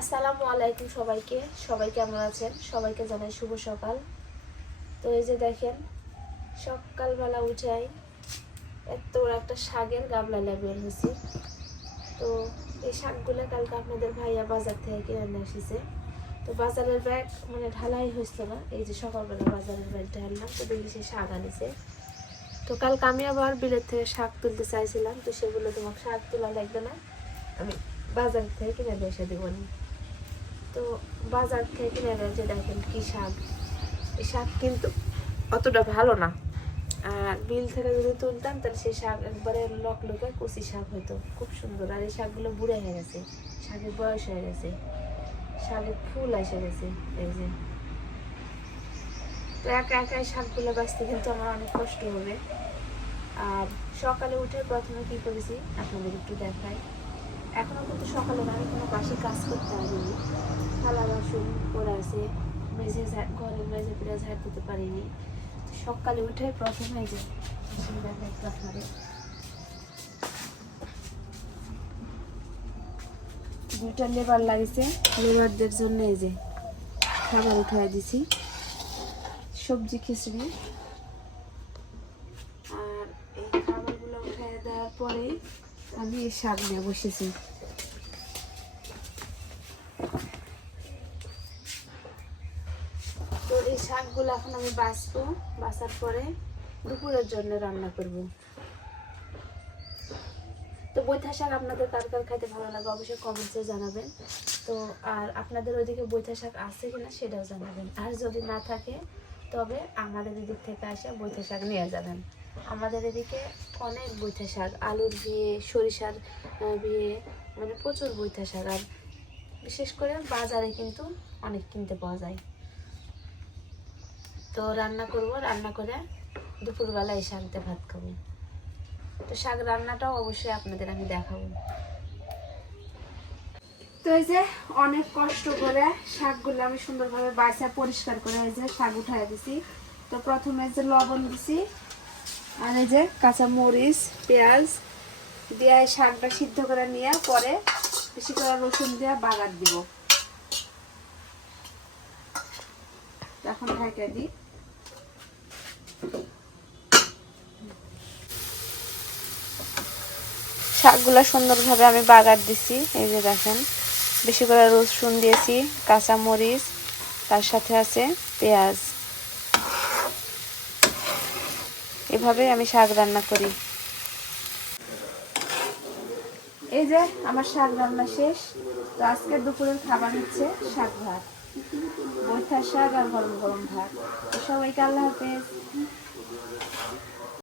আসসালামু আলাইকুম সবাইকে। সবাই কেমন আছেন? সবাইকে জানাই শুভ সকাল। তো এই যে দেখেন, সকালবেলা উঠাই এত বড় একটা শাকের গামলা বের হয়েছি। তো এই শাকগুলো কালকে আপনাদের ভাইয়া বাজার থেকে কিনে নিয়ে এসেছে। তো বাজারের ব্যাগ ঢালাই হয়েছিল না, এই যে সকালবেলা বাজারের ব্যাগ ঢাললাম, তো দেখি সে শাক আনিছে। তো কালকে আমি আবার বিলের থেকে শাক তুলতে চাইছিলাম, তো সেগুলো তোমাকে শাক তোলা লাগবে না, আমি বাজার থেকে কিনে নিয়ে এসে দেবো না। তো বাজার থেকে কিনে এনেছে, দেখেন কি শাক। এই শাক কিন্তু অতটা ভালো না, আর বিল থেকে যদি তুলতাম তাহলে সেই শাক একবারে লকলকে কচি শাক হইতো, খুব সুন্দর। আর এই শাকগুলো বুড়ে হয়ে গেছে, শাকের বয়স হয়ে গেছে, শাকের ফুল এসে গেছে এই যে। তো একা একাই শাকগুলো বাঁচতে কিন্তু আমার অনেক কষ্ট হবে। আর সকালে উঠে প্রথমে কি করেছি আপনাদের একটু দেখাই। এখনো কিন্তু সকালে আমি কোনো বাসি কাজ করতে পারিনি, থালা বাসন পড়ে আছে, ঘরের মেঝে পেরে ঝাড় দিতে পারিনি। সকালে উঠে প্রথমে যে আপনাদের দুইটা লেবার লাগিয়েছে, লেবারদের জন্য এই যে খাবার উঠাই দিছি, সবজি খিচুড়ি। আর এই খাবারগুলো উঠাই দেওয়ার পরে আমি এই শাক নিয়ে বসেছি। তো এই শাকগুলো এখন আমি বাছবো, বাছার পরে দুপুরের জন্য রান্না করব। তো বৈথা শাক আপনাদের কার কার খাইতে ভালো লাগে অবশ্যই কমেন্টসে জানাবেন। তো আর আপনাদের ওইদিকে বৈথা শাক আছে কিনা সেটাও জানাবেন। আর যদি না থাকে তবে আমাদের এদিক থেকে আসে বৈথা শাক নিয়ে যাবেন। আমাদের এদিকে অনেক বৈথা শাক, আলুর বিয়ে, সরিষার বিয়ে, প্রচুর বৈথা শাক। আর বিশেষ করে বাজারে কিন্তু অনেক কিনতে পাওয়া যায়। তো রান্না করব, রান্না করে দুপুরবেলা এই শাক দিয়ে ভাত খাবো। তো শাক রান্নাটাও অবশ্যই আপনাদের আমি দেখাবো। তো এই যে অনেক কষ্ট করে শাকগুলো আমি সুন্দরভাবে বাছা পরিষ্কার করে এই যে শাক উঠাই দিছি। তো প্রথমে যে লবণ দিছি, আর এই যে কাঁচা মরিচ, পেঁয়াজ দিয়ে শাকটা সিদ্ধ করে নিয়ে পরে বেশি করে রসুন দিয়ে বাগার দিব। এখন ঢাকা দিই। শাকগুলো সুন্দরভাবে আমি বাগার দিছি, এই যে দেখেন বেশি করে রসুন দিয়েছি, কাঁচা মরিচ, তার সাথে আছে পেঁয়াজ। এভাবে আমি শাক রান্না করি। এই যে আমার শাক রান্না শেষ। তো আজকে দুপুরের খাবার হচ্ছে শাক ভাত, বৈঠার শাক আর গরম গরম ভাত। তো সবাইকে আল্লাহ হাফেজ।